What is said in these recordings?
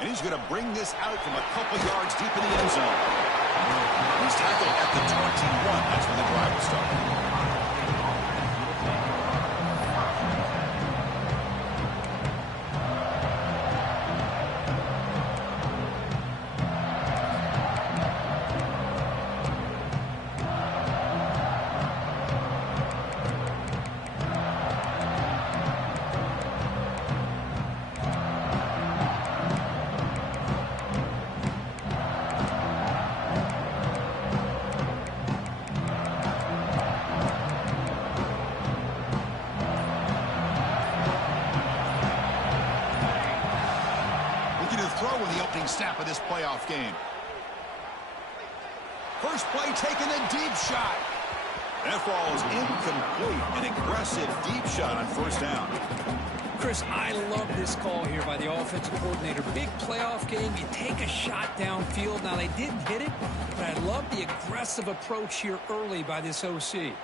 And he's going to bring this out from a couple yards deep in the end zone. He's tackled at the 21. That's when the drive will start. Snap of this playoff game. First play taking a deep shot. That ball is incomplete. An aggressive deep shot on first down. Chris, I love this call here by the offensive coordinator. Big playoff game. You take a shot downfield. Now, they didn't hit it, but I love the aggressive approach here early by this OC.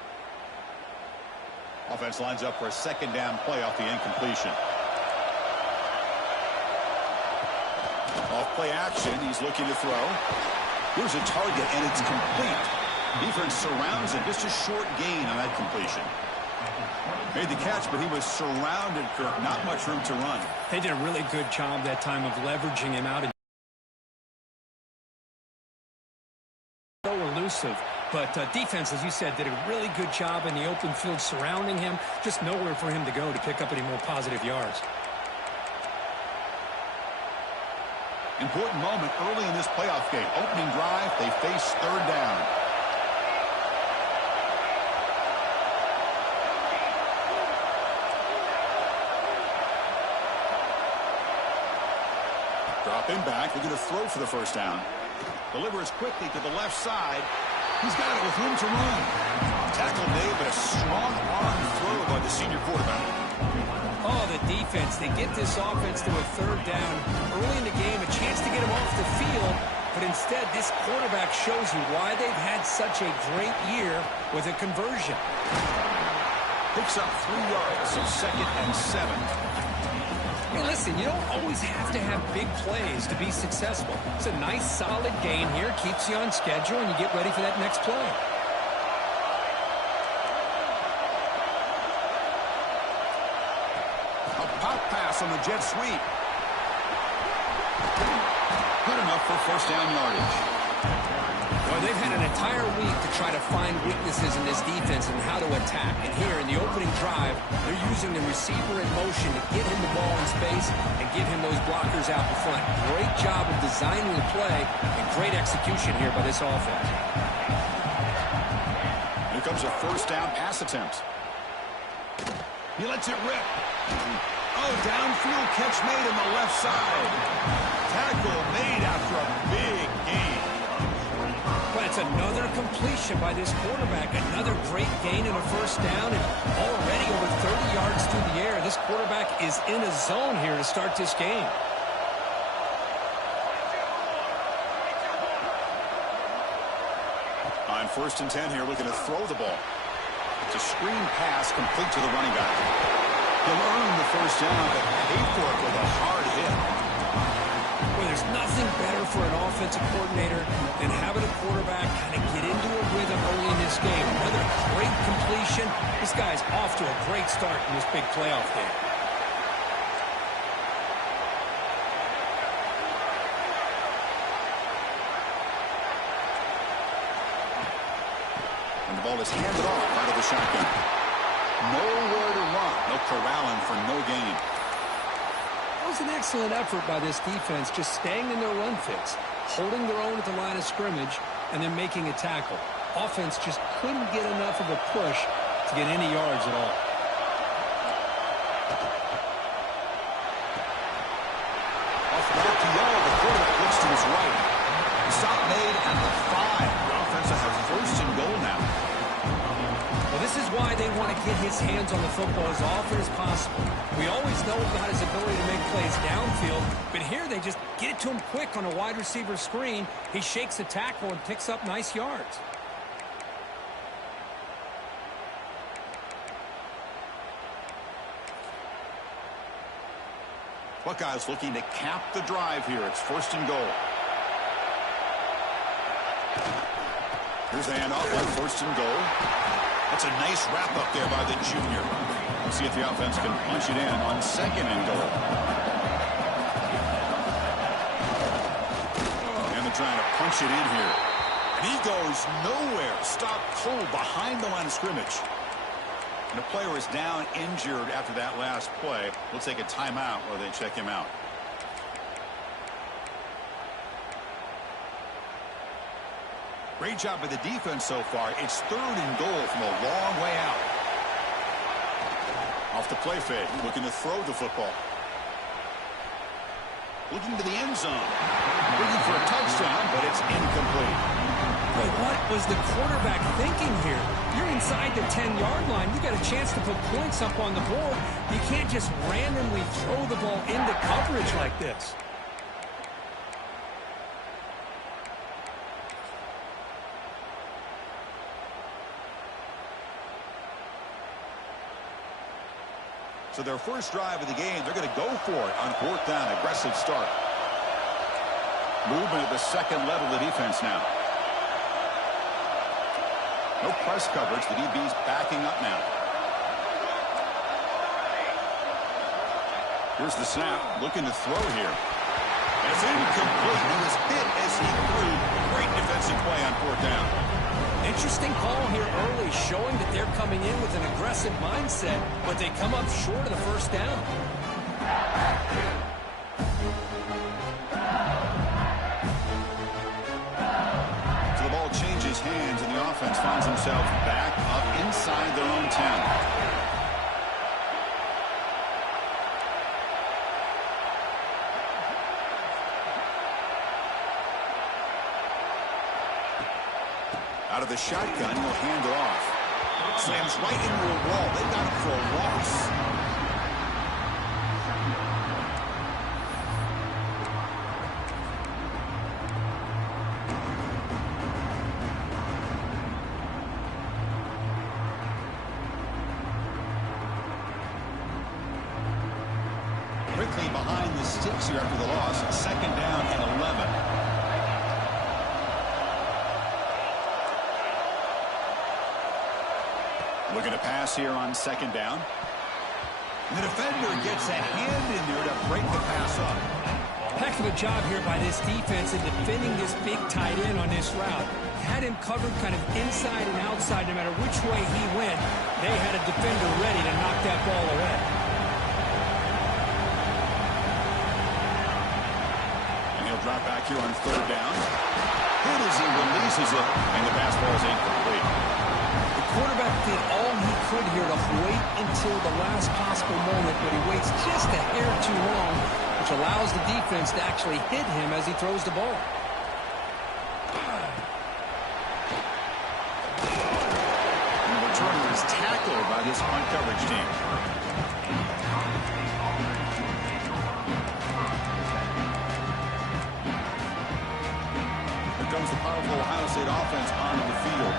Offense lines up for a second down play off the incompletion. Off play action, he's looking to throw. Here's a target, and it's complete. Defense surrounds him. Just a short gain on that completion. Made the catch, but he was surrounded, Kirk. Not much room to run. They did a really good job that time of leveraging him out. So elusive. But defense, as you said, did a really good job in the open field surrounding him. Just nowhere for him to go to pick up any more positive yards. Important moment early in this playoff game. Opening drive, they face third down. Dropping back, looking to throw for the first down. Delivers quickly to the left side. He's got it with room to run. Tackle made, but a strong arm throw by the senior quarterback. Oh, the defense. They get this offense to a third down early in the game, a chance to get him off the field, but instead this quarterback shows you why they've had such a great year with a conversion. Picks up 3 yards, so 2nd and 7. Hey, listen, you don't always have to have big plays to be successful. It's a nice, solid gain here, keeps you on schedule, and you get ready for that next play. On the jet sweep. Good enough for first down yardage. Well, they've had an entire week to try to find weaknesses in this defense and how to attack. And here in the opening drive, they're using the receiver in motion to get him the ball in space and give him those blockers out in front. Great job of designing the play and great execution here by this offense. Here comes a first down pass attempt. He lets it rip. Oh, downfield catch made on the left side. Tackle made after a big gain. Well, it's another completion by this quarterback. Another great gain in a first down, and already over 30 yards through the air. This quarterback is in a zone here to start this game. On 1st and 10 here, looking to throw the ball. It's a screen pass complete to the running back. He'll earn the first down, but pay for it with a hard hit. Well, there's nothing better for an offensive coordinator than having a quarterback kind of get into a rhythm early in this game. Another great completion. This guy's off to a great start in this big playoff game. And the ball is handed off out of the shotgun. Nowhere to run. No corralling for no gain. That was an excellent effort by this defense, just staying in their run fits, holding their own at the line of scrimmage, and then making a tackle. Offense just couldn't get enough of a push to get any yards at all. Off the back to yellow, the quarterback looks to his right. Stop made at the 5. The offense will have 1st and goal now. Well, this is why they want to get his hands on the football as often as possible. We always know about his ability to make plays downfield, but here they just get it to him quick on a wide receiver screen. He shakes the tackle and picks up nice yards. Buckeyes looking to cap the drive here. It's 1st and goal. Here's the handoff on 1st and goal. That's a nice wrap up there by the junior. We'll see if the offense can punch it in on 2nd and goal. And they're trying to punch it in here. And he goes nowhere. Stopped cold behind the line of scrimmage. And the player is down injured after that last play. We'll take a timeout while they check him out. Great job by the defense so far. It's 3rd and goal from a long way out. Off the play fake, looking to throw the football. Looking to the end zone. Looking for a touchdown, but it's incomplete. But what was the quarterback thinking here? You're inside the 10-yard line. You got a chance to put points up on the board. You can't just randomly throw the ball into coverage like this. So their first drive of the game, they're going to go for it on 4th down. Aggressive start. Movement at the 2nd level of the defense now. No press coverage. The DB's backing up now. Here's the snap. Looking to throw here. And it's incomplete. He was hit as he threw. Great defensive play on 4th down. Interesting call here early, showing that they're coming in with an aggressive mindset, but they come up short of the 1st down. So the ball changes hands, and the offense finds themselves back up inside their own 10. Out of the shotgun, he'll hand it off. Slams right into a wall. They got it for a loss. Quickly behind the sticks here after the loss. 2nd down and 11. Looking to pass here on 2nd down. And the defender gets a hand in there to break the pass up. Heck of a job here by this defense in defending this big tight end on this route. Had him covered kind of inside and outside no matter which way he went. They had a defender ready to knock that ball away. And he'll drop back here on 3rd down. Hit as he releases it, and the pass ball is incomplete. Quarterback did all he could here to wait until the last possible moment, but he waits just a hair too long, which allows the defense to actually hit him as he throws the ball. And the returner is tackled by this punt coverage team. Here comes the powerful Ohio State offense onto the field.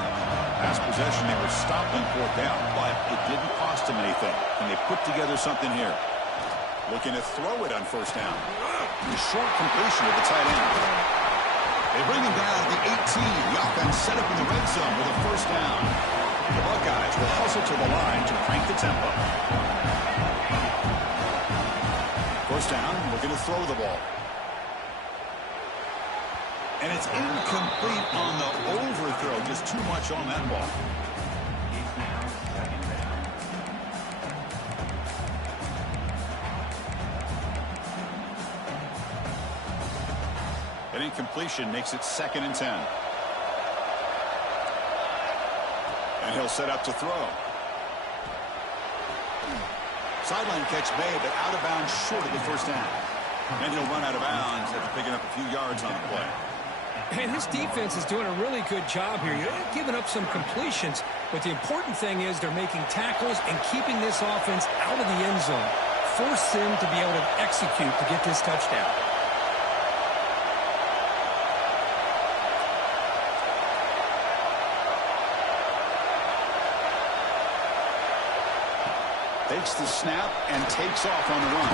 Last possession, they were stopped on 4th down, but it didn't cost them anything. And they put together something here. Looking to throw it on 1st down. A short completion with the tight end. They bring him down at the 18. The offense set up in the red zone with a 1st down. The Buckeyes will hustle to the line to crank the tempo. 1st down, looking to throw the ball. And it's incomplete on the overthrow. Just too much on that ball. An incompletion makes it 2nd and 10. And he'll set up to throw. Sideline catch made, but out of bounds short of the 1st down. And he'll run out of bounds after picking up a few yards on the play. And his defense is doing a really good job here. You're giving up some completions, but the important thing is they're making tackles and keeping this offense out of the end zone. Force them to be able to execute to get this touchdown. Takes the snap and takes off on the run.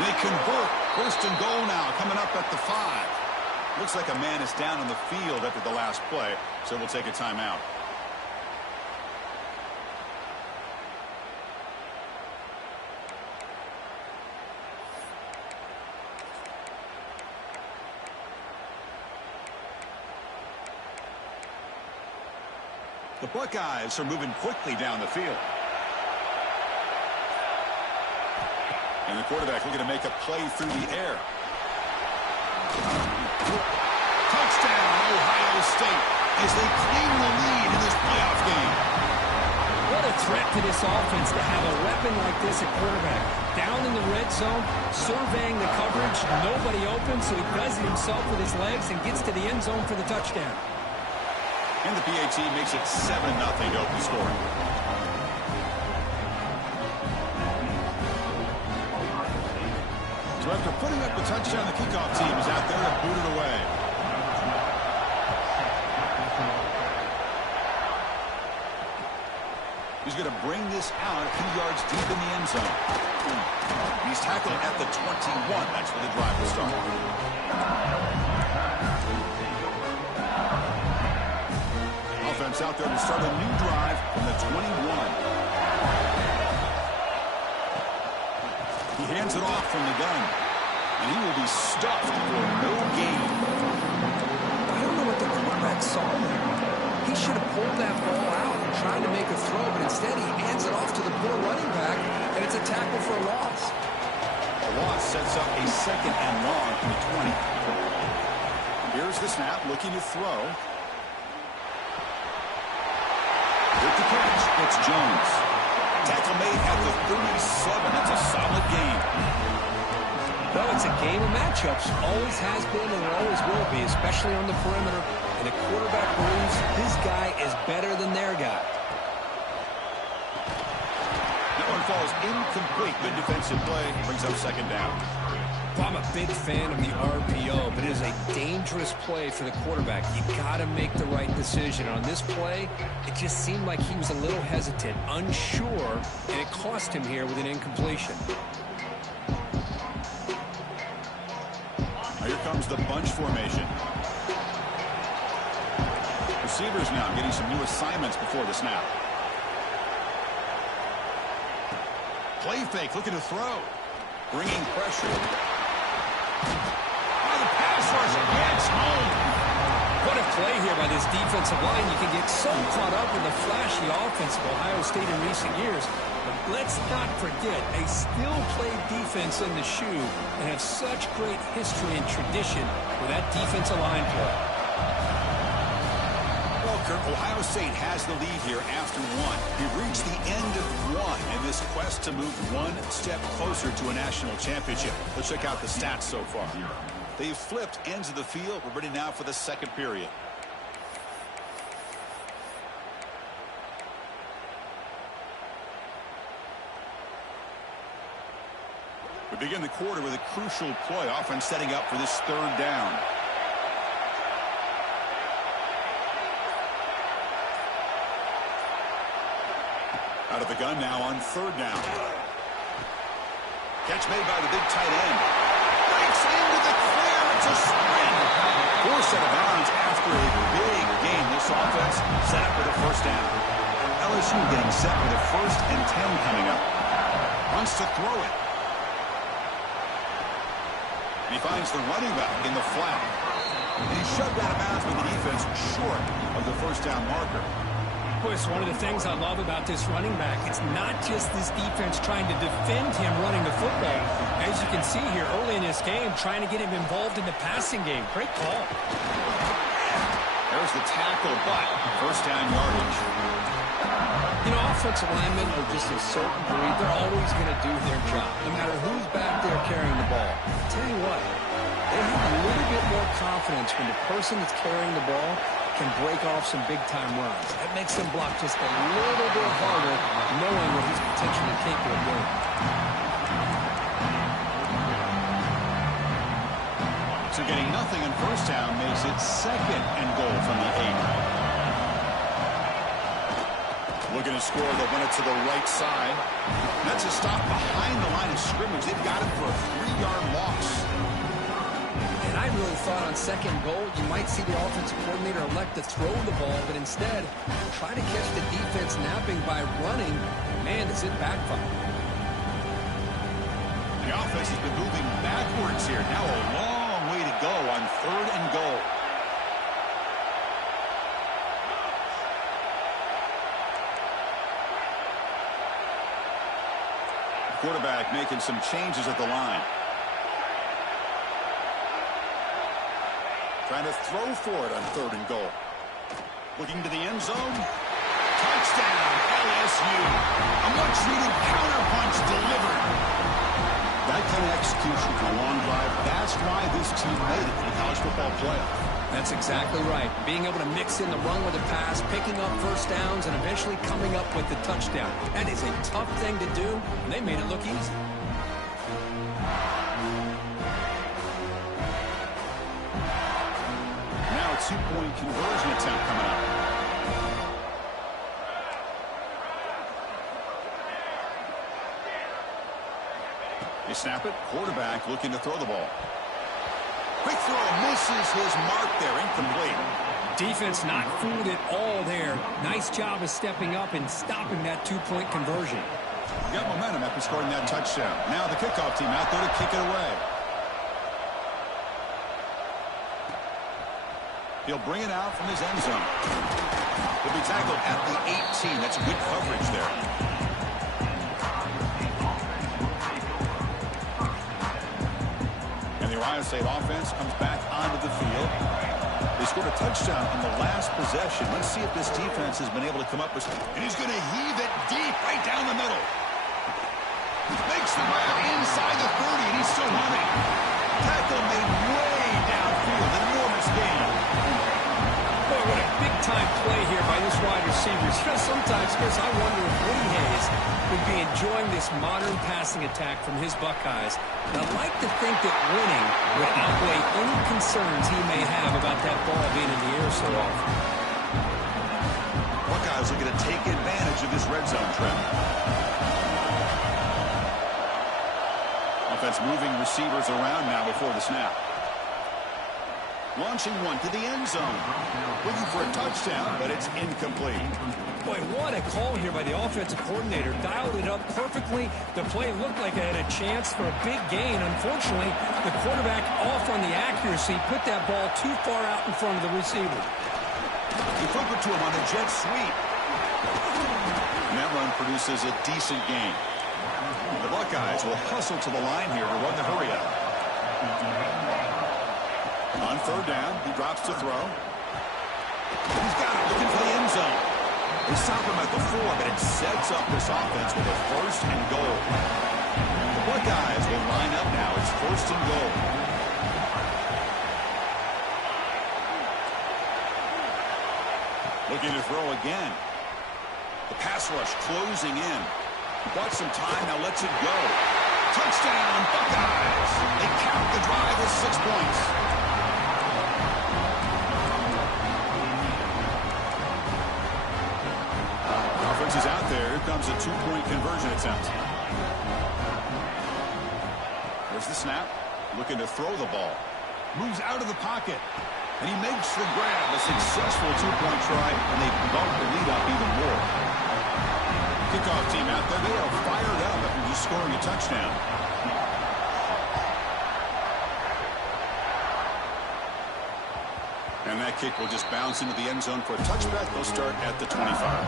They convert. First and goal now, coming up at the 5. Looks like a man is down on the field after the last play, so we'll take a timeout. The Buckeyes are moving quickly down the field. And the quarterback looking to make a play through the air. Touchdown, Ohio State, as they claim the lead in this playoff game. What a threat to this offense to have a weapon like this at quarterback. Down in the red zone, surveying the coverage, nobody open, so he does it himself with his legs and gets to the end zone for the touchdown. And the PAT makes it 7-0 to open scoring. So after putting up the touchdown, the kickoff team is out there to boot it away. He's going to bring this out a few yards deep in the end zone. He's tackled at the 21. That's where the drive will start. Offense out there to start a new drive from the 21. He hands it off from the gun, and he will be stuffed for no gain. I don't know what the quarterback saw there. He should have pulled that ball out and tried to make a throw, but instead he hands it off to the poor running back, and it's a tackle for a loss. A loss sets up a 2nd and long from the 20. Here's the snap, looking to throw. With the catch, it's Jones. Tackle made at the 37. That's a solid game. Well, it's a game of matchups. Always has been and it always will be, especially on the perimeter. And the quarterback believes his guy is better than their guy. That one falls incomplete. Good defensive play. Brings up 2nd down. Well, I'm a big fan of the RPO, but it is a dangerous play for the quarterback. You got to make the right decision. On this play, it just seemed like he was a little hesitant, unsure, and it cost him here with an incompletion. Here comes the bunch formation. Receivers now getting some new assignments before the snap. Play fake, looking to throw. Bringing pressure. The pass rush gets home. What a play here by this defensive line. You can get so caught up in the flashy offense of Ohio State in recent years. But let's not forget, they still play defense in the shoe and have such great history and tradition with that defensive line play. Well, Kurt, Ohio State has the lead here after 1. We've reached the end of 1 in this quest to move one step closer to a national championship. Let's check out the stats so far. They've flipped ends of the field. We're ready now for the 2nd period. We begin the quarter with a crucial play, often setting up for this 3rd down. Out of the gun now on 3rd down. Catch made by the big tight end. Breaks into the clear. It's a sprint. 4 set of bounds after a big gain. This offense set up with a 1st down. LSU getting set with a 1st and 10 coming up. Wants to throw it. And he finds the running back in the flat. And he's shoved out of bounds with the defense short of the 1st down marker. Boy, it's one of the things I love about this running back. It's not just this defense trying to defend him running the football. As you can see here early in this game, trying to get him involved in the passing game. Great call. There's the tackle, but 1st down yardage. You know, offensive linemen are just a certain breed. They're always going to do their job, no matter who's back there carrying the ball. I'll tell you what, they have a little bit more confidence when the person that's carrying the ball can break off some big-time runs. That makes them block just a little bit harder, knowing what he's potentially capable of doing. So getting nothing in 1st down makes it 2nd and goal from the 8. Looking to score, they'll run it to the right side. That's a stop behind the line of scrimmage. They've got it for a 3-yard loss. And I really thought on second goal you might see the offensive coordinator elect to throw the ball, but instead try to catch the defense napping by running. Man, does it backfire. The offense has been moving backwards here. Now a long way to go on 3rd and goal. Quarterback making some changes at the line. Trying to throw for it on 3rd and goal. Looking to the end zone. Touchdown, LSU. A much-needed counterpunch delivered. That kind of execution for a long drive, that's why this team made it in the college football playoff. That's exactly right. Being able to mix in the run with the pass, picking up first downs, and eventually coming up with the touchdown. That is a tough thing to do, and they made it look easy. Now a 2-point conversion attempt coming up. They snap it. Quarterback looking to throw the ball. Quick throw, misses his mark there, incomplete. Defense not fooled at all there. Nice job of stepping up and stopping that 2-point conversion. Got momentum after scoring that touchdown. Now the kickoff team out there to kick it away. He'll bring it out from his end zone. He'll be tackled at the 18. That's good coverage there. And the Ohio State offense comes back onto the field. They scored a touchdown on the last possession. Let's see if this defense has been able to come up with something. And he's going to heave it deep right down the middle. Makes the grab inside the 30, and he's still running. Tackle made way downfield. Enormous gain. Boy, what a big-time play here by this wide receiver. You know, sometimes, Chris, I wonder if Woody Hayes would be enjoying this modern passing attack from his Buckeyes. And I'd like to think that winning would outweigh any concerns he may have about that ball being in the air so often. Buckeyes looking to take advantage of this red zone trap. Offense moving receivers around now before the snap. Launching one to the end zone. Looking for a touchdown, but it's incomplete. Boy, what a call here by the offensive coordinator. Dialed it up perfectly. The play looked like it had a chance for a big gain. Unfortunately, the quarterback off on the accuracy, put that ball too far out in front of the receiver. You flip it to him on a jet sweep. And that run produces a decent gain. The Buckeyes will hustle to the line here to run the hurry up. On 3rd down, he drops to throw. He's got it, looking for the end zone. They stop him at the 4, but it sets up this offense with a 1st and goal. The Buckeyes will line up now. It's 1st and goal. Looking to throw again. The pass rush closing in. Bought some time, now lets it go. Touchdown, Buckeyes! They count the drive with 6 points. Offense is out there. Here comes a 2-point conversion attempt. There's the snap. Looking to throw the ball. Moves out of the pocket. And he makes the grab. A successful 2-point try, and they bump the lead up even more. Kickoff team out there, they are fired up after just scoring a touchdown. And that kick will just bounce into the end zone for a touchback. They'll start at the 25.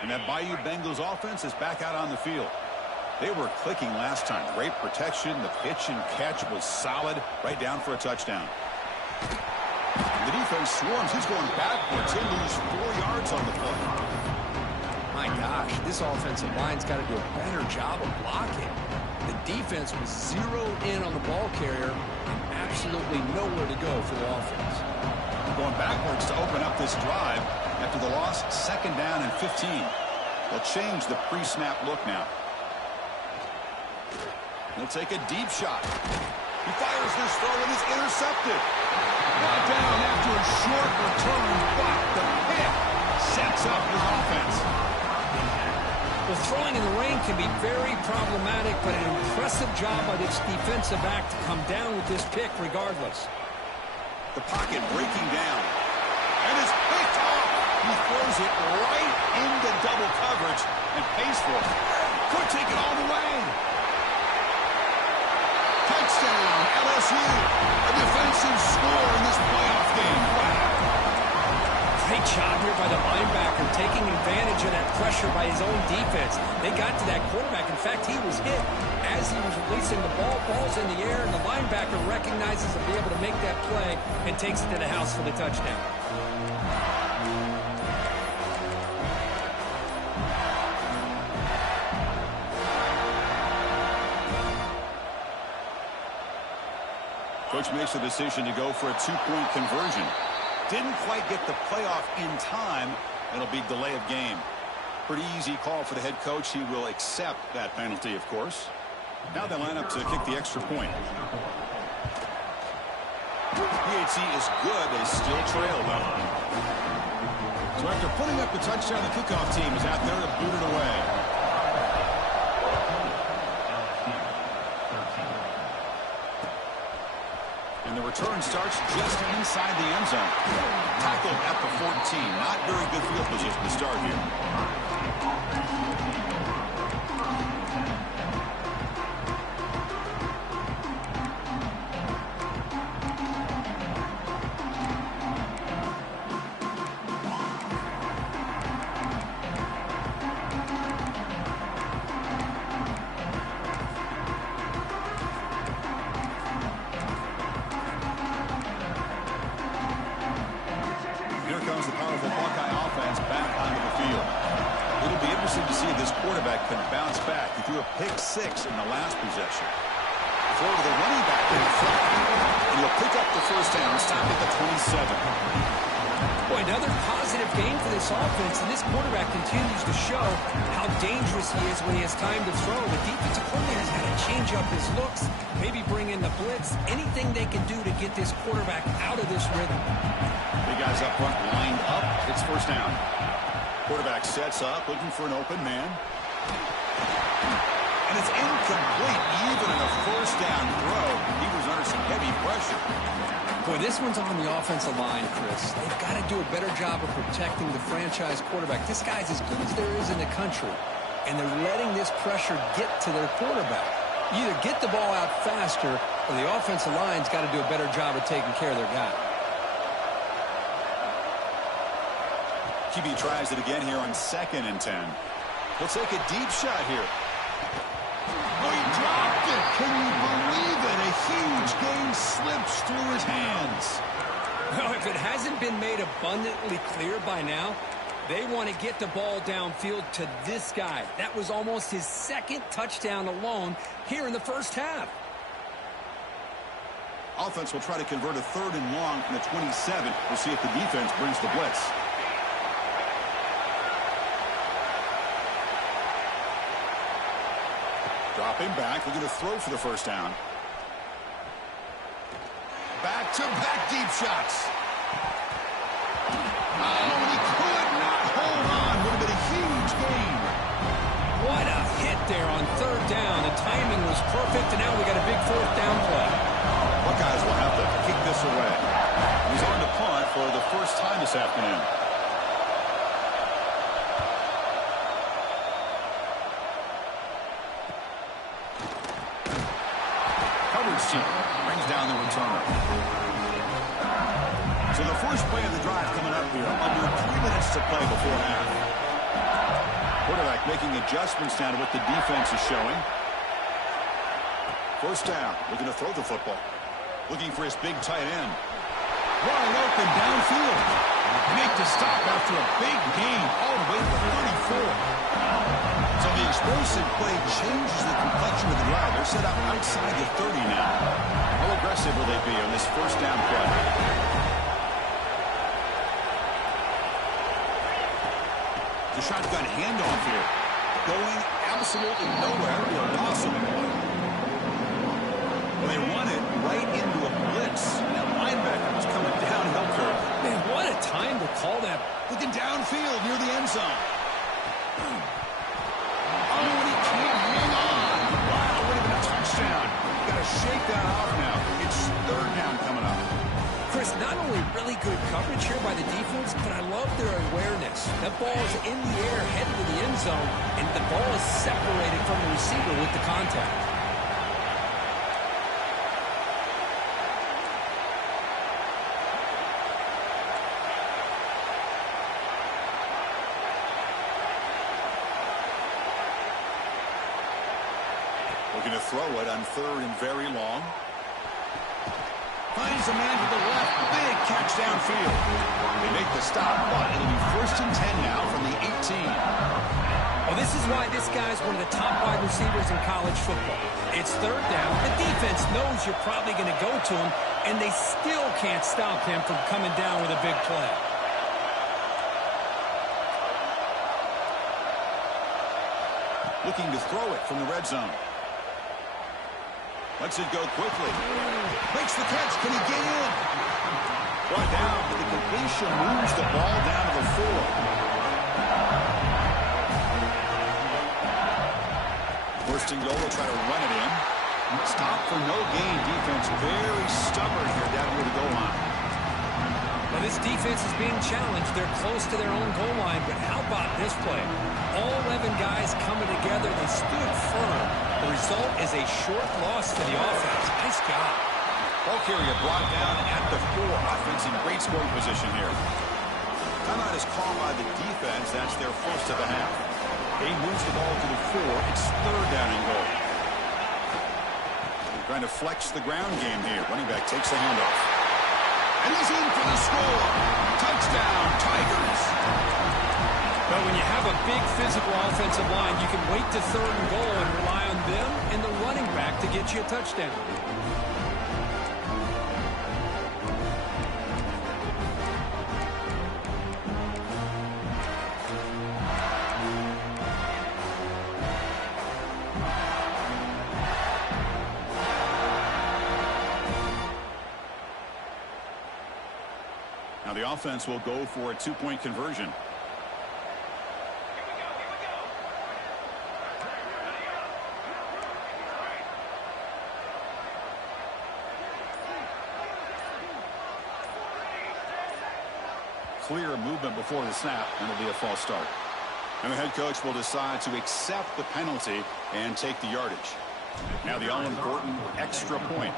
And that Bayou Bengals offense is back out on the field. They were clicking last time. Great protection. The pitch and catch was solid. Right down for a touchdown. The defense swarms. He's going backwards. He'll lose 4 yards on the play. My gosh, this offensive line's got to do a better job of blocking. The defense was zeroed in on the ball carrier and absolutely nowhere to go for the offense. Going backwards to open up this drive after the loss, 2nd down and 15. They'll change the pre-snap look now. He'll take a deep shot. He fires this throw and is intercepted. Brought down after a short return, but the pick sets up his offense. Well, throwing in the rain can be very problematic, but an impressive job by this defensive back to come down with this pick regardless. The pocket breaking down. And it's picked off. He throws it right into double coverage and pays for it. Could take it all the way. Touchdown, LSU. A defensive score in this playoff game. Wow. Great job here by the linebacker, taking advantage of that pressure by his own defense. They got to that quarterback. In fact, he was hit as he was releasing the ball. Ball's in the air, and the linebacker recognizes to be able to make that play and takes it to the house for the touchdown. Coach makes the decision to go for a two-point conversion. Didn't quite get the playoff in time. It'll be delay of game. Pretty easy call for the head coach. He will accept that penalty, of course. Now they line up to kick the extra point. PHC is good. They still trail, though. So after putting up the touchdown, the kickoff team is out there to boot it away. And the return starts just inside the end zone. Tackled at the 14. Not very good field position to start here. Pick six in the last possession. Throw to the running back in the front. And he'll pick up the first down. Stop at the 27. Boy, another positive game for this offense, and this quarterback continues to show how dangerous he is when he has time to throw. The defensive coordinator's got to change up his looks, maybe bring in the blitz, anything they can do to get this quarterback out of this rhythm. Big guys up front lined up. It's first down. Quarterback sets up, looking for an open man. And it's incomplete, even in a first down throw. He was under some heavy pressure. Boy, this one's on the offensive line, Chris. They've got to do a better job of protecting the franchise quarterback. This guy's as good as there is in the country, and they're letting this pressure get to their quarterback. You either get the ball out faster, or the offensive line's got to do a better job of taking care of their guy. QB tries it again here on 2nd and 10. He'll take a deep shot here. Oh, he dropped it. Can you believe it? A huge game slips through his hands. Well, if it hasn't been made abundantly clear by now, they want to get the ball downfield to this guy. That was almost his second touchdown alone here in the first half. Offense will try to convert a 3rd and long from the 27. We'll see if the defense brings the blitz. Dropping back, looking to throw for the first down. Back-to-back deep shots. Oh, and he could not hold on. Would have been a huge gain. What a hit there on 3rd down. The timing was perfect, and now we got a big 4th down play. Buckeyes will have to kick this away. He's on the punt for the first time this afternoon. Team brings down the returner. So the first play of the drive coming up here. Under 3 minutes to play before half. Quarterback making adjustments now to what the defense is showing. First down. Looking to throw the football. Looking for his big tight end. Wide open downfield. Make the stop after a big gain all the way to the 34. So the explosive play changes the complexion of the drive. They're set up outside the 30 now. How aggressive will they be on this first down play? The shotgun handoff here. Going absolutely nowhere. Be a loss of the play. Well, they run it right into a blitz. And that linebacker was coming downhill curve. Man, what a time to call that. Looking downfield near the end zone. Oh, and he can't hang on. Wow, would have been a touchdown. Got to shake that off now. It's third down coming up. Chris, not only really good coverage here by the defense, but I love their awareness. That ball is in the air, headed to the end zone, and the ball is separated from the receiver with the contact. Looking to throw it on third and very long. Finds a man to the left. Big catch downfield. They make the stop, but it'll be first and 10 now from the 18. Well, this is why this guy's one of the top wide receivers in college football. It's third down. The defense knows you're probably going to go to him, and they still can't stop him from coming down with a big play. Looking to throw it from the red zone. Lets it go quickly. Makes the catch. Can he get in? Brought down. The completion moves the ball down to the 4. First and goal. They'll try to run it in. Stop for no gain. Defense very stubborn here down near the goal line. Now, this defense is being challenged. They're close to their own goal line, but how about this play? All 11 guys coming together. They stood firm. The result is a short loss for the offense. Nice job. Ball carrier brought down at the 4. Offense in great scoring position here. Timeout is called by the defense. That's their first of the half. They moves the ball to the 4. It's third down and goal. They're trying to flex the ground game here. Running back takes the handoff. And he's in for the score. Touchdown, Tigers. But when you have a big physical offensive line, you can wait to third and goal and rely on them and the running back to get you a touchdown. Now the offense will go for a 2-point conversion. Clear movement before the snap, and it'll be a false start. And the head coach will decide to accept the penalty and take the yardage. Now the all-important extra point.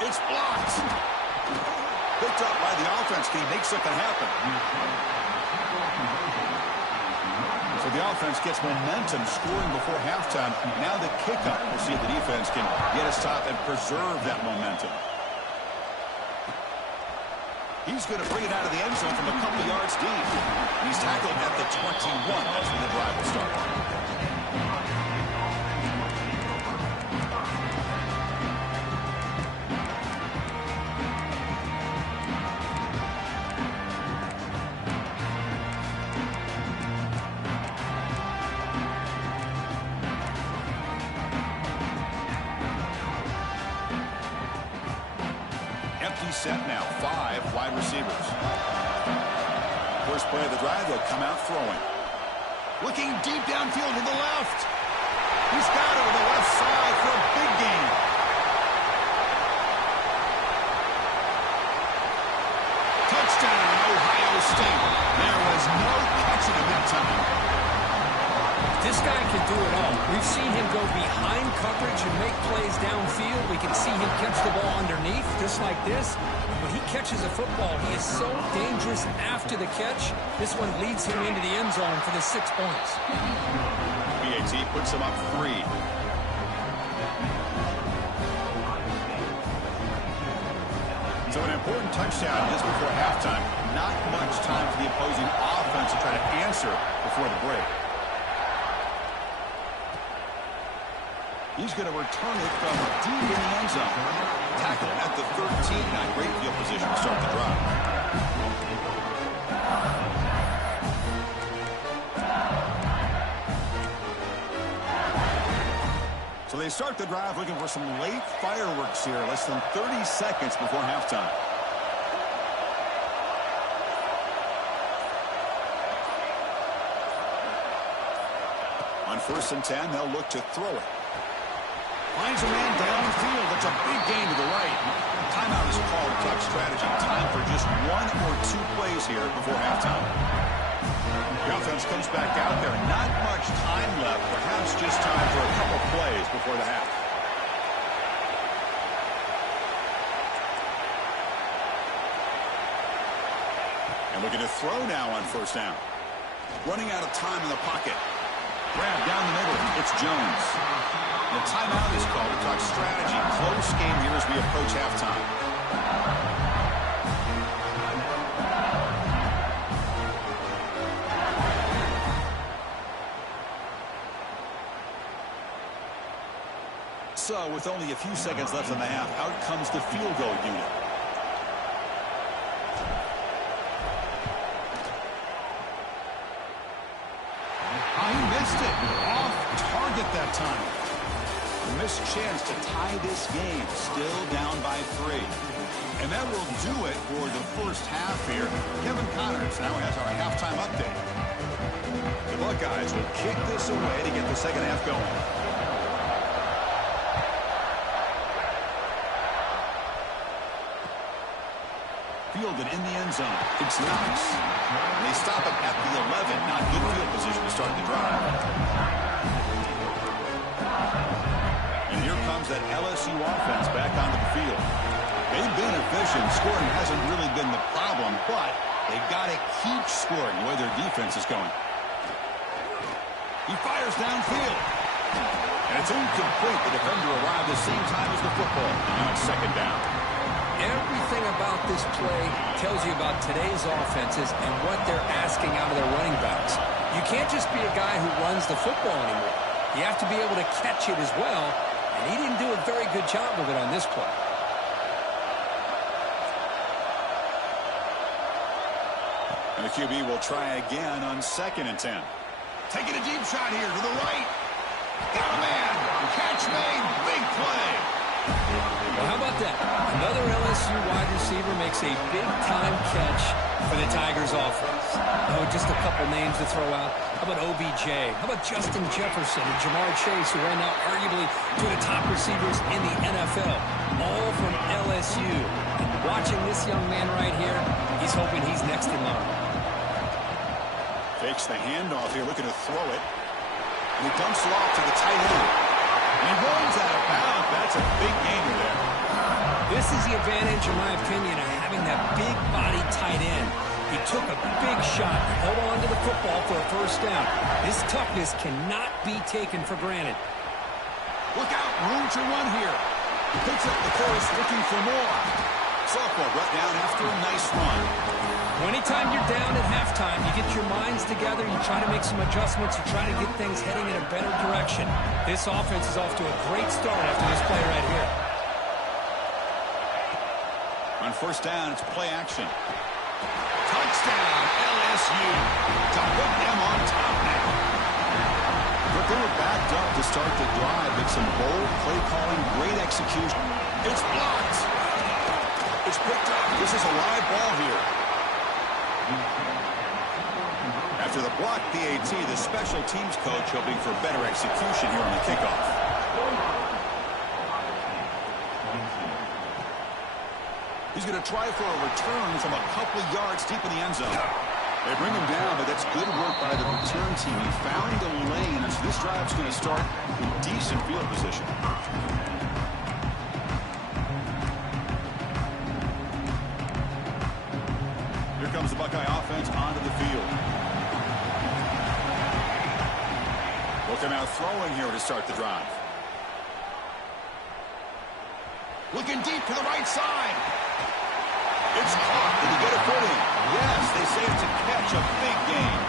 It's blocked. Picked up by the offense. Can he make something happen? So the offense gets momentum scoring before halftime. Now the kickoff. We'll see if the defense can get a stop and preserve that momentum. He's going to bring it out of the end zone from a couple yards deep. He's tackled at the 21. That's when the drive will start. Set now, 5 wide receivers. First play of the drive, they'll come out throwing. Looking deep downfield to the left. He's got it on the left side for a big gain. Touchdown, Ohio State. There was no catching him that time. This guy can do it all. We've seen him go behind coverage and make plays downfield. We can see him catch the ball underneath, just like this. When he catches a football, he is so dangerous after the catch. This one leads him into the end zone for the 6 points. BAT puts him up 3. So an important touchdown just before halftime. Not much time for the opposing offense to try to answer before the break. He's going to return it from deep in the end zone. Tackle at the 13. Not great field position to start the drive. start the drive looking for some late fireworks here. Less than 30 seconds before halftime. On 1st and 10, they'll look to throw it. Finds a man downfield. That's a big gain to the right. Timeout is called to talk strategy. Time for just 1 or 2 plays here before halftime. The offense comes back out there. Not much time left. Perhaps just time for a couple plays before the half. And looking to throw now on 1st down. Running out of time in the pocket. Grab down the middle. It's Jones. The timeout is called to talk strategy. Close game here as we approach halftime. So, with only a few seconds left in the half, out comes the field goal unit. He missed it. Off target that time. A missed chance to tie this game. Still down by 3. And that will do it for the first half here. Kevin Connors now has our halftime update. The Buckeyes will kick this away to get the second half going. Fielded in the end zone. It's Knox. They stop it at the 11. Not good field position to start the drive. And here comes that LSU offense back onto the field. They've been efficient. Scoring hasn't really been the problem, but they've got to keep scoring the way their defense is going. He fires downfield. And it's incomplete. The defender arrived the same time as the football. Now it's 2nd down. Everything about this play tells you about today's offenses and what they're asking out of their running backs. You can't just be a guy who runs the football anymore. You have to be able to catch it as well, and he didn't do a very good job of it on this play. And the QB will try again on 2nd and 10. Taking a deep shot here to the right. Got a man. Catch made. Big play. Well, how about that? Another LSU wide receiver makes a big-time catch for the Tigers offense. Oh, just a couple names to throw out. How about OBJ? How about Justin Jefferson and Jamar Chase, who right now arguably two of the top receivers in the NFL, all from LSU. And watching this young man right here, he's hoping he's next in line. Fakes the handoff here, looking to throw it. And he dumps it off to the tight end. And he rolls out of bounds. That's a big gainer there. This is the advantage, in my opinion, of having that big-body tight end. He took a big shot and held on to the football for a 1st down. His toughness cannot be taken for granted. Look out, room to run here. He picks up the course, looking for more. Sophomore brought down after a nice run. Anytime you're down at halftime, you get your minds together, you try to make some adjustments, you try to get things heading in a better direction. This offense is off to a great start after this play right here. On 1st down, it's play action. Touchdown, LSU. To put them on top now. But they were backed up to start the drive, but some bold play calling, great execution. It's blocked. It's picked up. This is a live ball here. After the block PAT, the special teams coach hoping for better execution here on the kickoff. He's going to try for a return from a couple of yards deep in the end zone. They bring him down, but that's good work by the return team. He found a lane, and so this drive's going to start in decent field position. Here comes the Buckeye offense onto the field. Looking out throwing here to start the drive. Looking deep to the right side. It's caught. Did he get a footing? Yes, they say it's a catch, a big gain.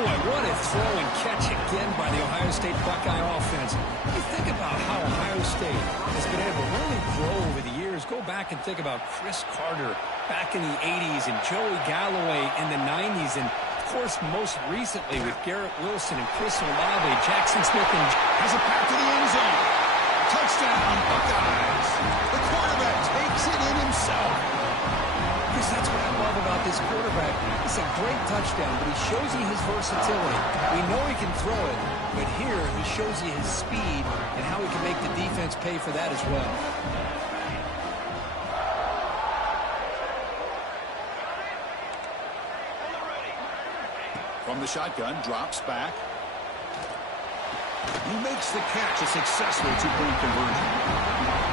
Boy, what a throw and catch again by the Ohio State Buckeye offense. You think about how Ohio State has been able to really grow over the years. Go back and think about Chris Carter back in the 80s and Joey Galloway in the 90s. And course, most recently with Garrett Wilson and Chris Olave, Jackson Smith and has a path to the end zone. Touchdown, Buckeyes. The quarterback takes it in himself. Chris, that's what I love about this quarterback. It's a great touchdown, but he shows you his versatility. We know he can throw it, but here he shows you his speed and how he can make the defense pay for that as well. From the shotgun, drops back. He makes the catch, a successful two-point conversion.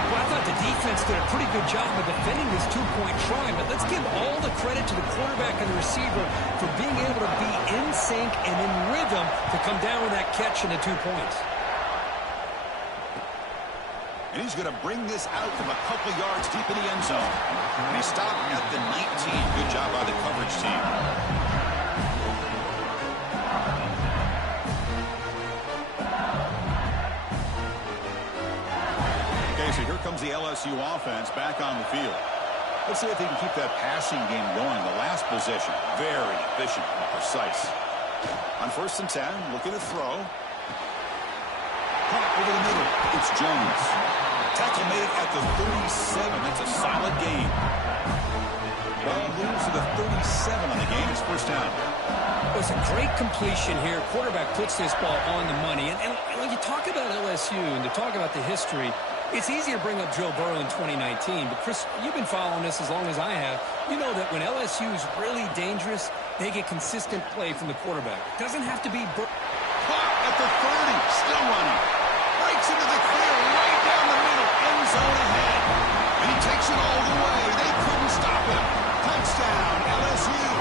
Well, I thought the defense did a pretty good job of defending this two-point try, but let's give all the credit to the quarterback and the receiver for being able to be in sync and in rhythm to come down with that catch and the 2 points. And he's going to bring this out from a couple yards deep in the end zone. And he stopped at the 19. Good job by the coverage team. So here comes the LSU offense back on the field. Let's see if they can keep that passing game going. The last possession, very efficient and precise. On 1st and 10, looking to throw. Caught over the middle. It's Jones. Tackle made it at the 37. That's a solid gain. Ball moves to the 37 on the game. It's 1st down. It was a great completion here. Quarterback puts this ball on the money. And when you talk about LSU and to talk about the history, it's easy to bring up Joe Burrow in 2019, but Chris, you've been following this as long as I have. You know that when LSU is really dangerous, they get consistent play from the quarterback. It doesn't have to be caught at the 30, still running. Breaks into the clear, right down the middle, end zone ahead. And he takes it all the way. They couldn't stop him. Touchdown, LSU.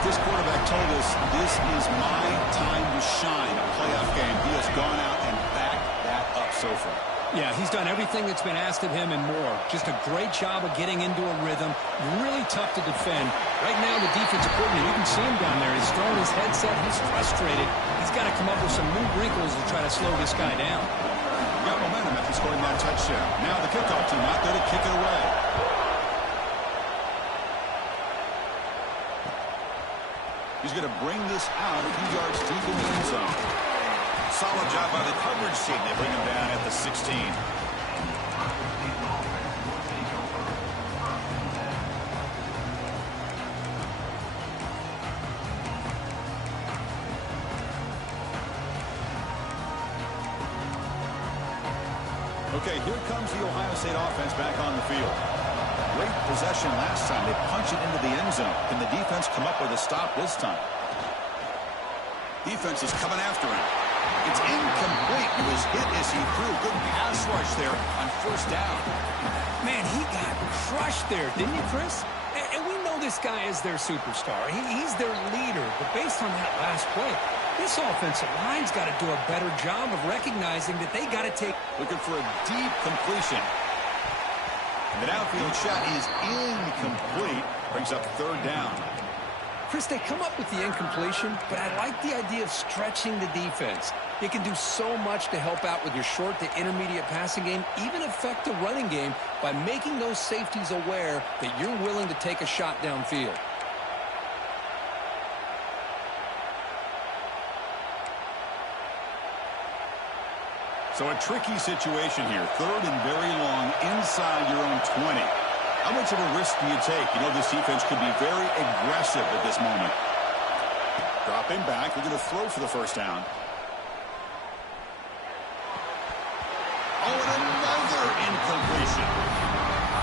This quarterback told us this is my time to shine. A playoff game. He has gone out and backed that up so far. Yeah, he's done everything that's been asked of him and more. Just a great job of getting into a rhythm. Really tough to defend. Right now, the defensive coordinator, you can see him down there. He's throwing his headset. He's frustrated. He's got to come up with some new wrinkles to try to slow this guy down. Got momentum after scoring that touchdown. Now the kickoff team out there to kick it away. He's going to bring this out a few yards deep in the end zone. Solid job by the coverage team. They bring him down at the 16. Okay, here comes the Ohio State offense back on the field. Great possession last time. They punch it into the end zone. Can the defense come up with a stop this time? Defense is coming after him. It's incomplete. He was hit as he threw. Good pass rush there on 1st down. Man, he got crushed there, didn't he, Chris? And we know this guy is their superstar. He's their leader. But based on that last play, this offensive line's got to do a better job of recognizing that they got to take. Looking for a deep completion. And the downfield shot is incomplete. Brings up 3rd down. Chris, they come up with the incompletion, but I like the idea of stretching the defense. It can do so much to help out with your short to intermediate passing game, even affect the running game by making those safeties aware that you're willing to take a shot downfield. So a tricky situation here. 3rd and very long inside your own 20. How much of a risk do you take? You know this defense could be very aggressive at this moment. Dropping back. We're going to throw for the 1st down. Oh, and another incompletion.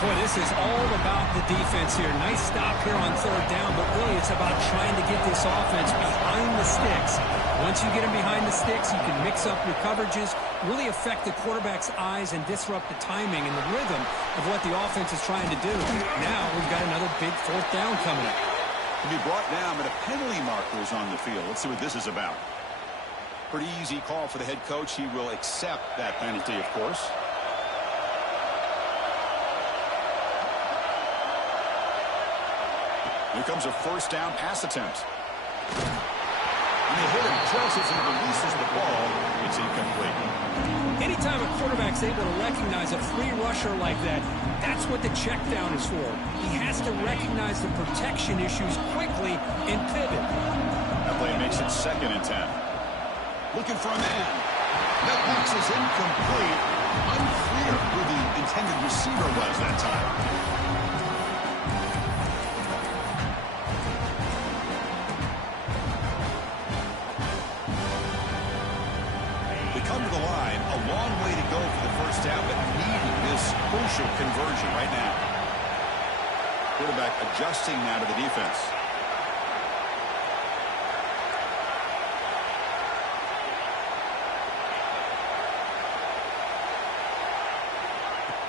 Boy, this is all about the defense here. Nice stop here on 3rd down, but really it's about trying to get this offense behind the sticks. Once you get them behind the sticks, you can mix up your coverages, really affect the quarterback's eyes and disrupt the timing and the rhythm of what the offense is trying to do. Now we've got another big 4th down coming up. To be brought down, but a penalty marker is on the field. Let's see what this is about. Pretty easy call for the head coach. He will accept that penalty, of course. Here comes a 1st down pass attempt. And they hit him just as he releases the ball. It's incomplete. Anytime a quarterback's able to recognize a free rusher like that, that's what the check down is for. He has to recognize the protection issues quickly and pivot. That play makes it 2nd and 10. Looking for a man. That pass is incomplete. Unclear who the intended receiver was that time. They come to the line. A long way to go for the first down, but needing this crucial conversion right now. Quarterback adjusting now to the defense.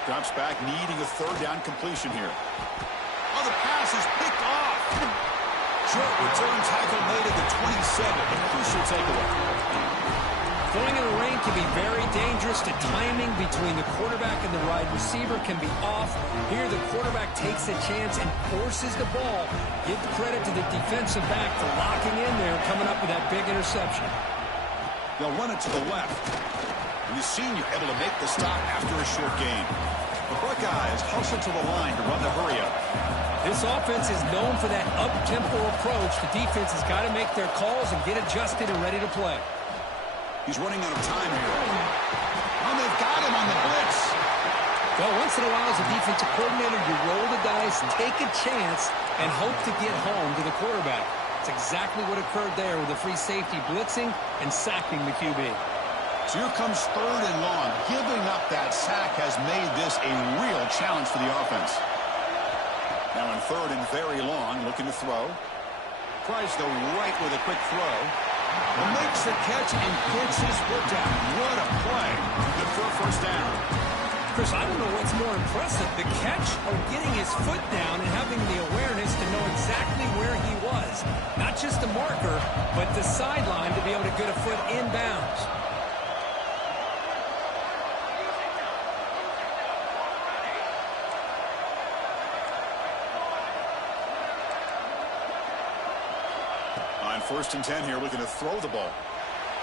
Drops back, needing a 3rd down completion here. Oh, the pass is picked off. Short return tackle made at the 27. A crucial takeaway. Throwing in the rain can be very dangerous. The timing between the quarterback and the wide receiver can be off. Here, the quarterback takes a chance and forces the ball. Give credit to the defensive back for locking in there, coming up with that big interception. They'll run it to the left. And the senior able to make the stop after a short gain. The Buckeyes hustle to the line to run the hurry-up. This offense is known for that up-tempo approach. The defense has got to make their calls and get adjusted and ready to play. He's running out of time here. Oh, they've got him on the blitz. Well, once in a while as a defensive coordinator, you roll the dice, take a chance, and hope to get home to the quarterback. It's exactly what occurred there with the free safety blitzing and sacking the QB. So here comes 3rd and long. Giving up that sack has made this a real challenge for the offense. Now in 3rd and very long, looking to throw. Tries the right with a quick throw. And makes the catch and gets his foot down. What a play. Good for a 1st down. Chris, I don't know what's more impressive, the catch or getting his foot down and having the awareness to know exactly where he was. Not just the marker, but the sideline to be able to get a foot inbounds. On 1st and 10 here, looking to throw the ball.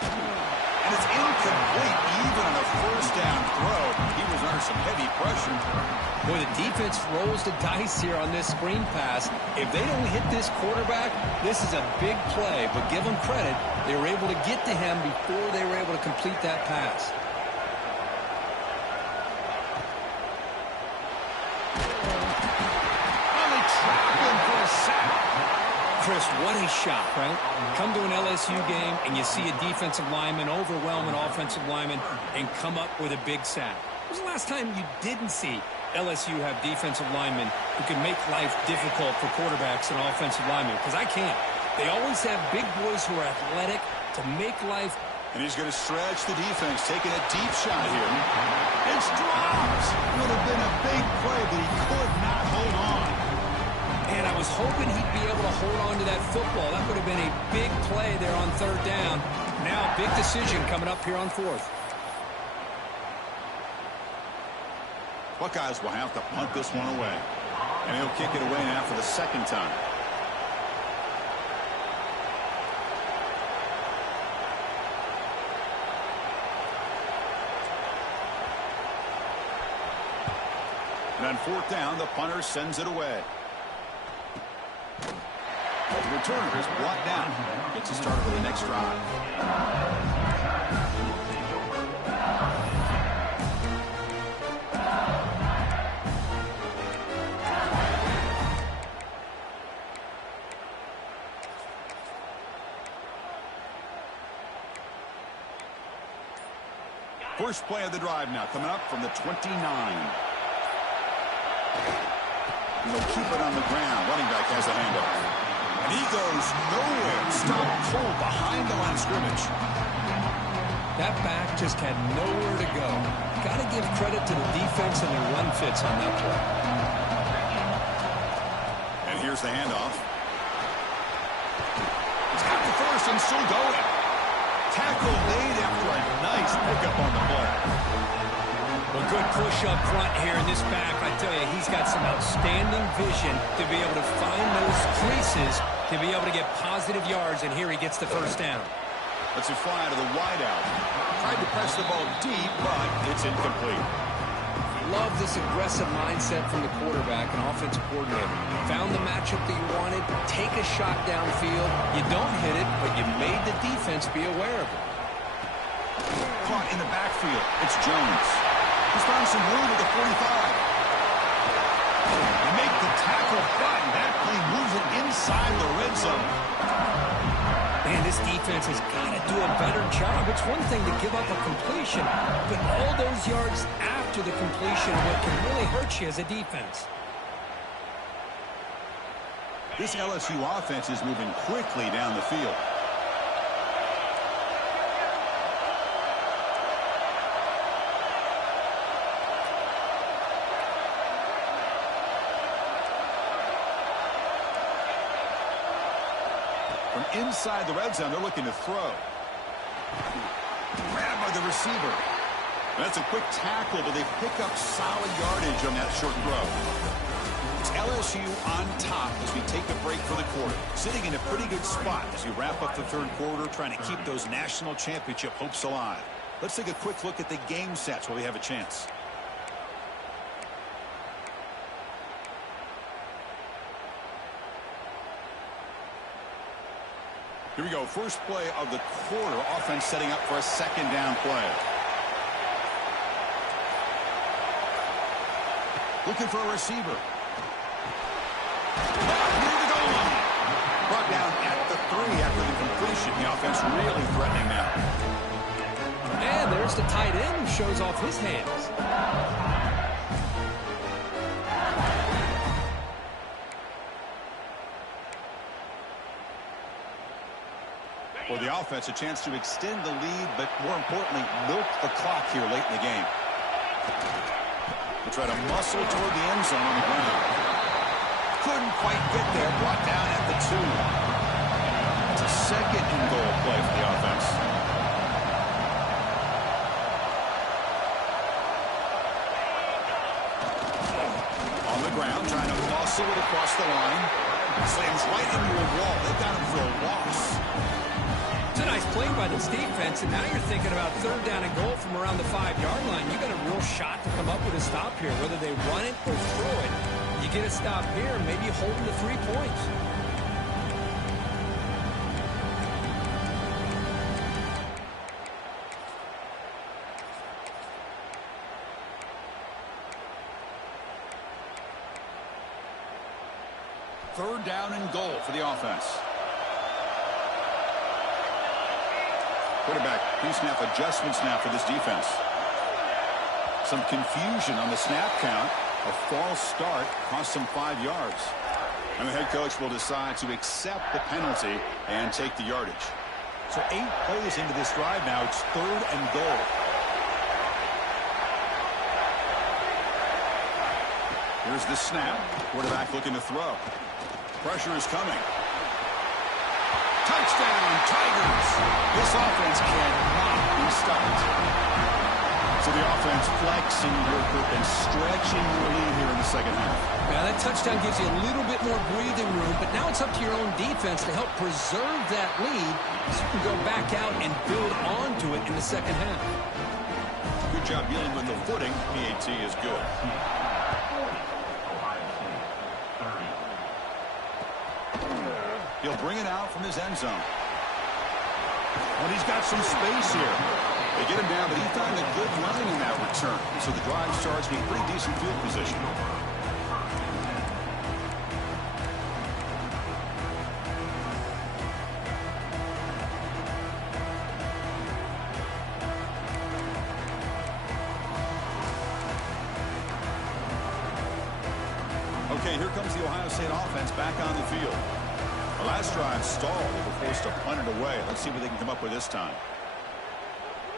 And it's incomplete, even on a 1st down throw. He was under some heavy pressure. Boy, the defense rolls the dice here on this screen pass. If they don't hit this quarterback, this is a big play. But give them credit, they were able to get to him before they were able to complete that pass. Only trapped him for a sack. Chris, what a shot, right? Come to an LSU game and you see a defensive lineman overwhelm an offensive lineman and come up with a big sack. When was the last time you didn't see LSU have defensive linemen who can make life difficult for quarterbacks and offensive linemen? Because I can't. They always have big boys who are athletic to make life. And he's going to stretch the defense, taking a deep shot here. It's dropped. Would have been a big play, but he could not hold on. And I was hoping he'd be able to hold on to that football. That would have been a big play there on 3rd down. Now, big decision coming up here on 4th. Buckeyes will have to punt this one away. And he'll kick it away now for the 2nd time. And on 4th down, the punter sends it away. The returner is brought down. Gets us started with the next drive. First play of the drive now, coming up from the 29. And they'll keep it on the ground. Running back has the handoff. And he goes nowhere. Stopped cold behind the line of scrimmage. That back just had nowhere to go. Got to give credit to the defense and their run fits on that play. And here's the handoff. He's got the first and still going. Tackle made after a nice pickup on the play. Well, good push up front here in this back. I tell you, he's got some outstanding vision to be able to find those creases, to be able to get positive yards, and here he gets the first down. Let's it fly to the wideout. Tried to press the ball deep, but it's incomplete. Love this aggressive mindset from the quarterback and offensive coordinator. Found the matchup that you wanted, take a shot downfield. You don't hit it, but you made the defense be aware of it. Caught in the backfield. It's Jones. He's found some room at the 45. They make the tackle, but that play moves it inside the red zone. Man, this defense has got to do a better job. It's one thing to give up a completion, but all those yards after the completion are what can really hurt you as a defense. This LSU offense is moving quickly down the field. From inside the red zone, they're looking to throw. Grabbed by the receiver. That's a quick tackle, but they pick up solid yardage on that short throw. It's LSU on top as we take a break for the quarter. Sitting in a pretty good spot as we wrap up the third quarter, trying to keep those national championship hopes alive. Let's take a quick look at the game sets while we have a chance. Here we go. First play of the quarter. Offense setting up for a second down play. Looking for a receiver. Near the goal line. Brought down at the 3 after the completion. The offense really threatening now. And there's the tight end who shows off his hands. For the offense, a chance to extend the lead, but more importantly, milk the clock here late in the game. We'll try to muscle toward the end zone on the ground. Couldn't quite get there, brought down at the 2. It's a second and goal play for the offense. On the ground, trying to muscle it across the line. Slams right into a wall. They've got him for a loss. It's a nice play by this defense, and now you're thinking about third down and goal from around the 5-yard line. You got a real shot to come up with a stop here, whether they run it or throw it. You get a stop here, maybe holding the 3 points. Third down and goal for the offense. Quarterback pre-snap adjustments now for this defense. Some confusion on the snap count. A false start cost them 5 yards. And the head coach will decide to accept the penalty and take the yardage. So 8 plays into this drive now. It's third and goal. Here's the snap. Quarterback looking to throw. Pressure is coming. Touchdown, Tigers! This offense cannot be stopped. So the offense flexing your grip and stretching your lead here in the second half. Now that touchdown gives you a little bit more breathing room, but now it's up to your own defense to help preserve that lead so you can go back out and build onto it in the second half. Good job dealing with the footing. PAT is good. He'll bring it out from his end zone. And he's got some space here. They get him down, but he found a good line in that return. So the drive starts with pretty decent field position. Okay, here comes the Ohio State offense back on the field. The last drive stalled. They were forced to punt it away. Let's see what they can come up with this time.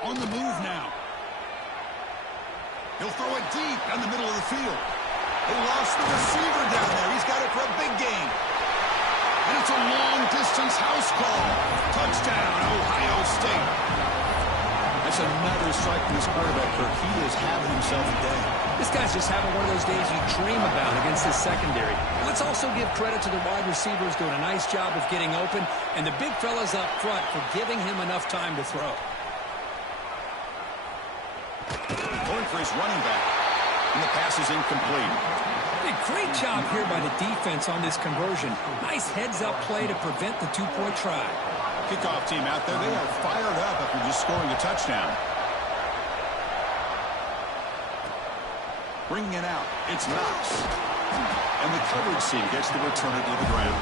On the move now. He'll throw it deep down the middle of the field. They lost the receiver down there. He's got it for a big gain. And it's a long-distance house call. Touchdown, Ohio State. That's another strike from this quarterback, Kirk. He is having himself a day. This guy's just having one of those days you dream about against this secondary. Let's also give credit to the wide receivers doing a nice job of getting open, and the big fellas up front for giving him enough time to throw. Going for his running back. And the pass is incomplete. A great job here by the defense on this conversion. Nice heads-up play to prevent the two-point try. Kickoff team out there, they are fired up after just scoring a touchdown. Bringing it out, it's Knox. And the coverage team gets the returner to the ground.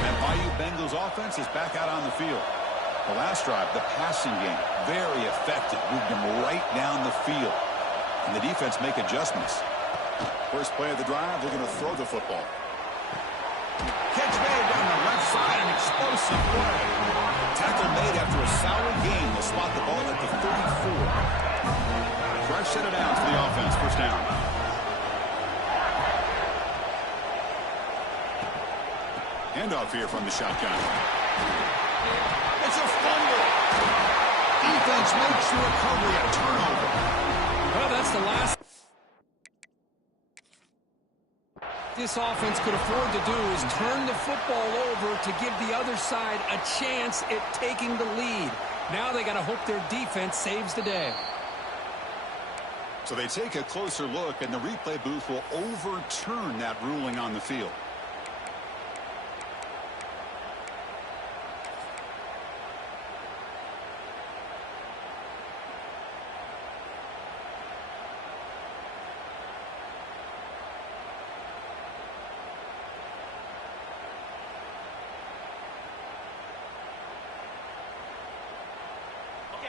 And Bayou Bengals offense is back out on the field. The last drive, the passing game, very effective. Moved them right down the field. And the defense make adjustments. First play of the drive, they're going to throw the football. Catch made down the left side, an explosive play. Tackle made after a solid game. They'll spot the ball at the 34. Fresh set of downs for the offense. First down. Handoff here from the shotgun. It's a fumble. Defense makes the recovery a turnover. Well, that's the last this offense could afford to do is turn the football over to give the other side a chance at taking the lead. Now they got to hope their defense saves the day. So they take a closer look, and the replay booth will overturn that ruling on the field.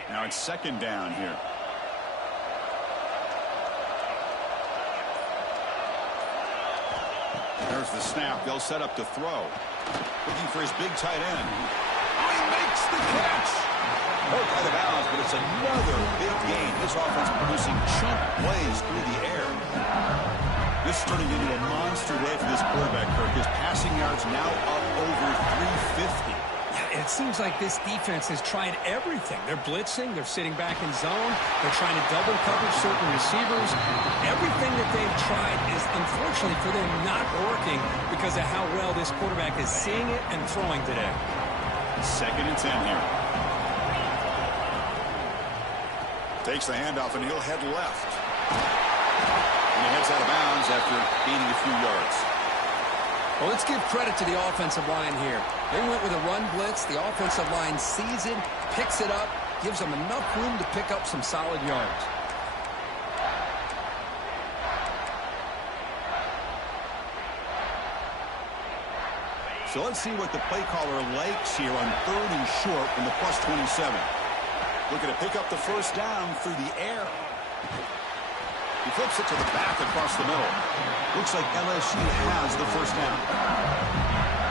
Now it's second down here. There's the snap. They'll set up to throw. Looking for his big tight end. Oh, he makes the catch. Broke out of bounds, but it's another big gain. This offense producing chunk plays through the air. This is turning into a monster day for this quarterback, Kirk. His passing yards now up over 350. It seems like this defense has tried everything. They're blitzing. They're sitting back in zone. They're trying to double cover certain receivers. Everything that they've tried is, unfortunately for them, not working because of how well this quarterback is seeing it and throwing today. Second and 10 here. Takes the handoff, and he'll head left. And he heads out of bounds after gaining a few yards. Well, let's give credit to the offensive line here. They went with a run blitz. The offensive line sees it, picks it up, gives them enough room to pick up some solid yards. So let's see what the play caller likes here on 3rd and short from the +27. Looking to pick up the first down through the air. He flips it to the back across the middle. Looks like LSU has the first down.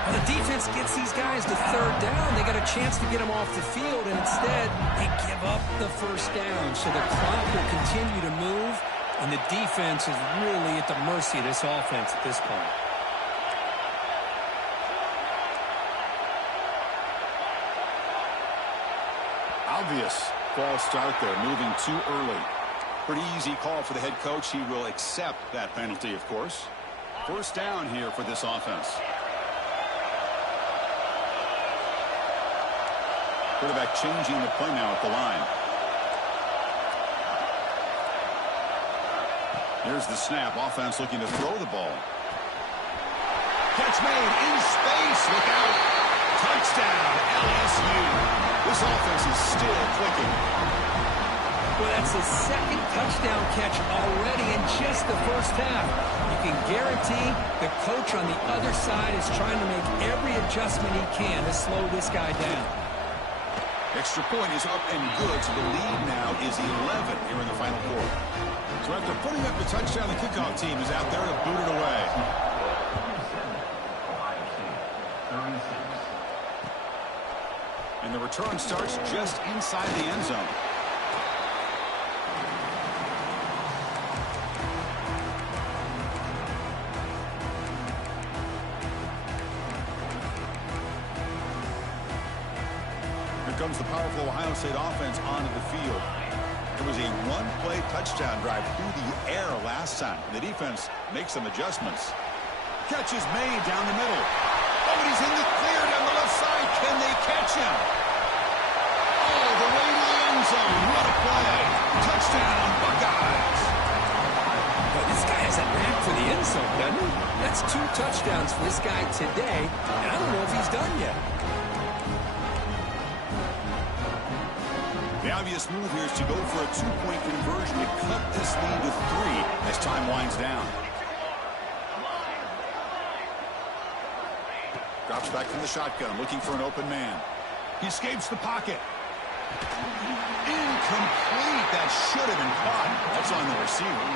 Well, the defense gets these guys to 3rd down. They got a chance to get them off the field, and instead they give up the first down. So the clock will continue to move, and the defense is really at the mercy of this offense at this point. Obvious false start there, moving too early. Pretty easy call for the head coach. He will accept that penalty, of course. First down here for this offense. Quarterback changing the play now at the line. Here's the snap. Offense looking to throw the ball. Catch made in space. Look out. Touchdown, LSU. This offense is still clicking. Well, that's his second touchdown catch already in just the first half. You can guarantee the coach on the other side is trying to make every adjustment he can to slow this guy down. Extra point is up and good, so the lead now is 11 here in the final quarter. So after putting up the touchdown, the kickoff team is out there to boot it away. And the return starts just inside the end zone. Ohio State offense onto the field. It was a one-play touchdown drive through the air last time. The defense makes some adjustments. Catch is made down the middle. Oh, and he's in the clear down the left side. Can they catch him? All the way to the end zone. What a play. Touchdown, Buckeyes. But this guy has a knack for the end zone, doesn't he? That's 2 touchdowns for this guy today, and I don't know if he's done yet. The obvious move here is to go for a 2-point conversion to cut this lead to 3 as time winds down. Drops back from the shotgun, looking for an open man. He escapes the pocket. Incomplete. That should have been caught. That's on the receiver.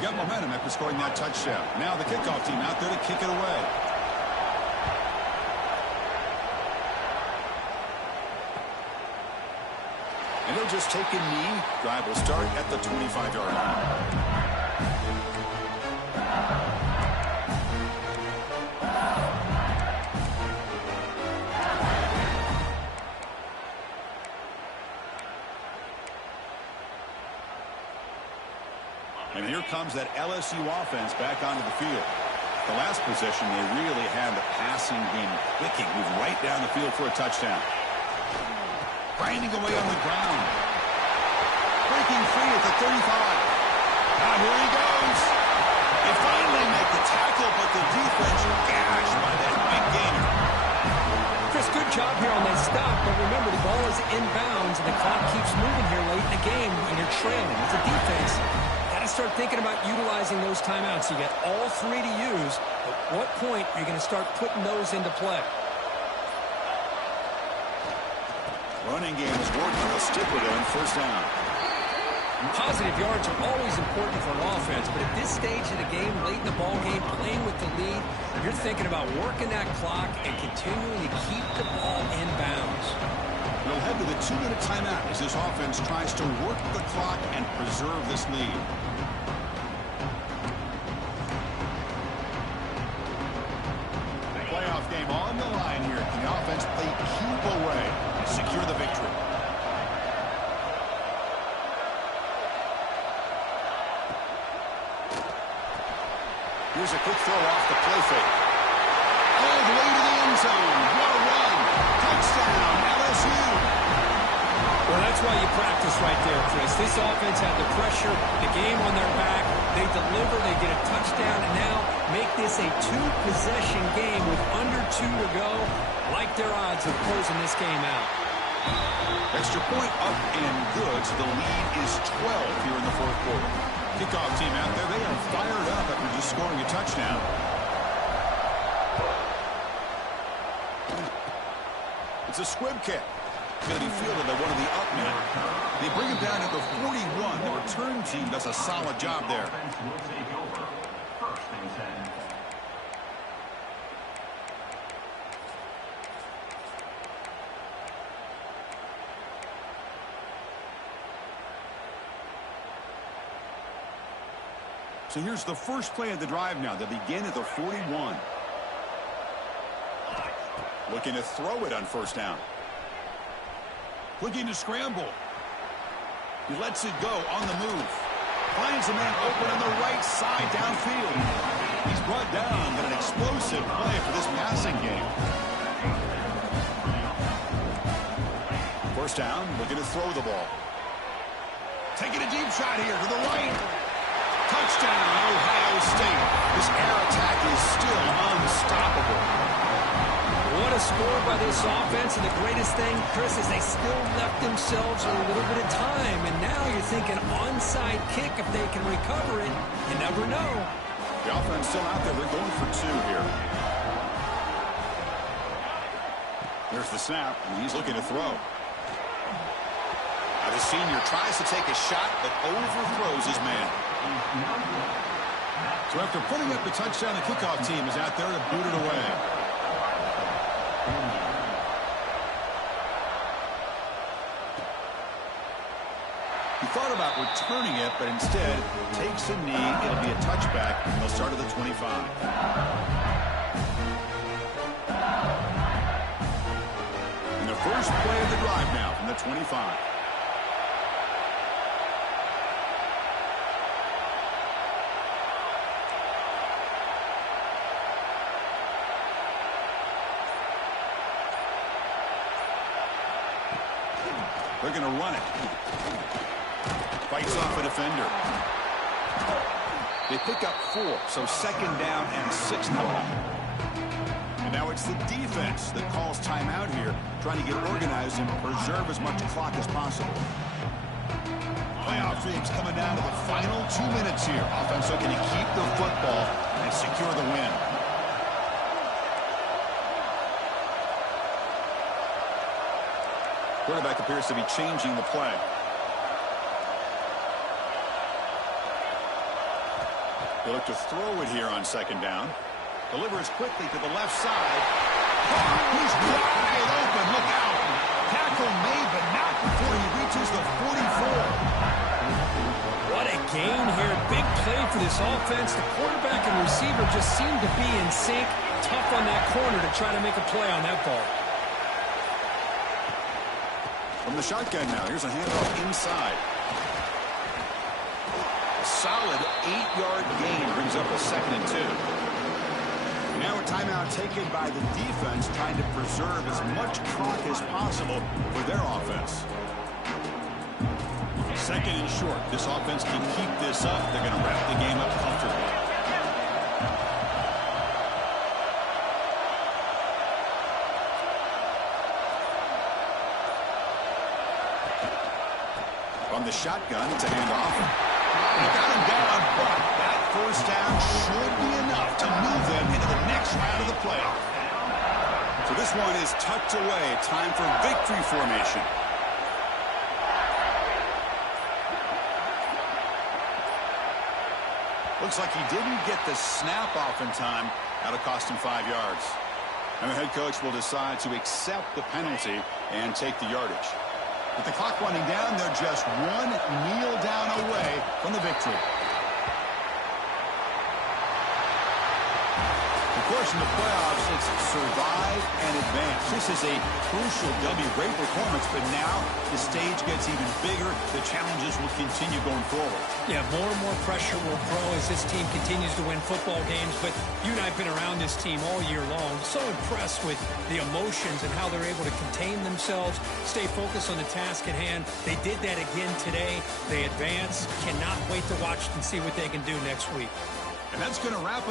Got momentum after scoring that touchdown. Now the kickoff team out there to kick it away. And he'll just take a knee. Drive will start at the 25-yard line. And here comes that LSU offense back onto the field. The last possession, they really had the passing game clicking, moved right down the field for a touchdown. Grinding away on the ground. Breaking free at the 35. Now here he goes. They finally make the tackle, but the defense gashed by that big gainer. Chris, good job here on that stop, but remember, the ball is inbounds, and the clock keeps moving here late in the game, and you're trailing. It's a defense. Start thinking about utilizing those timeouts. You get all 3 to use. At what point are you going to start putting those into play? Running game is working. They'll stick with it on first down. Positive yards are always important for an offense, but at this stage of the game, late in the ball game, playing with the lead, you're thinking about working that clock and continuing to keep the ball in bounds. We'll head to the 2-minute timeout as this offense tries to work the clock and preserve this lead. Playoff game on the line here. Can the offense play keep away and secure the victory? Here's a quick throw off the play fake. All the way to the end zone. What a run. Touchdown, LSU. Well, that's why you practice right there, Chris. This offense had the pressure, the game on their back. They deliver, they get a touchdown, and now make this a 2-possession game with under 2 to go. Like their odds of closing this game out. Extra point up and good, so the lead is 12 here in the 4th quarter. Kickoff team out there, they are fired up after just scoring a touchdown. It's a squib kick. Going to be fielded by one of the up men. They bring him down at the 41. The return team does a solid job there. So here's the first play of the drive now. They begin at the 41. Looking to throw it on first down. Looking to scramble. He lets it go on the move. Finds a man open on the right side downfield. He's brought down, but an explosive play for this passing game. First down, looking to throw the ball. Taking a deep shot here to the right. Touchdown, Ohio State. This air attack is still unstoppable. What a score by this offense, and the greatest thing, Chris, is they still left themselves a little bit of time, and now you're thinking onside kick if they can recover it. You never know. The offense still out there. They're going for 2 here. There's the snap, and he's looking to throw. Now the senior tries to take a shot, but overthrows his man. So after putting up the touchdown, the kickoff team is out there to boot it away. He thought about returning it, but instead takes a knee. It'll be a touchback, and they'll start at the 25. First play of the drive now from the 25. They're going to run it. Fights off a defender. They pick up 4, so second down and 6 total. And now it's the defense that calls timeout here, trying to get organized and preserve as much clock as possible. Playoff dreams coming down to the final 2 minutes here. Offense looking to keep the football and secure the win. Quarterback appears to be changing the play. They look to throw it here on second down. Delivers quickly to the left side. Oh, he's wide open. Look out. Tackle made, but not before he reaches the 44. What a gain here. Big play for this offense. The quarterback and receiver just seem to be in sync. Tough on that corner to try to make a play on that ball. From the shotgun now, here's a handoff inside. A solid 8-yard gain brings up a 2nd and 2. Now a timeout taken by the defense, trying to preserve as much clock as possible for their offense. 2nd and short. This offense can keep this up. They're going to wrap the game up comfortably. On the shotgun, it's a handoff. They got him down, but that first down should be enough to move them into the next round of the playoff. So this one is tucked away. Time for victory formation. Looks like he didn't get the snap off in time. That'll cost him 5 yards. And the head coach will decide to accept the penalty and take the yardage. With the clock running down, they're just one kneel down away from the victory. Of course, in the playoffs, it's survive and advance. This is a crucial W. Great performance, but now the stage gets even bigger. The challenges will continue going forward. Yeah, more and more pressure will grow as this team continues to win football games. But you and I have been around this team all year long. So impressed with the emotions and how they're able to contain themselves, stay focused on the task at hand. They did that again today. They advance. Cannot wait to watch and see what they can do next week. And that's going to wrap it.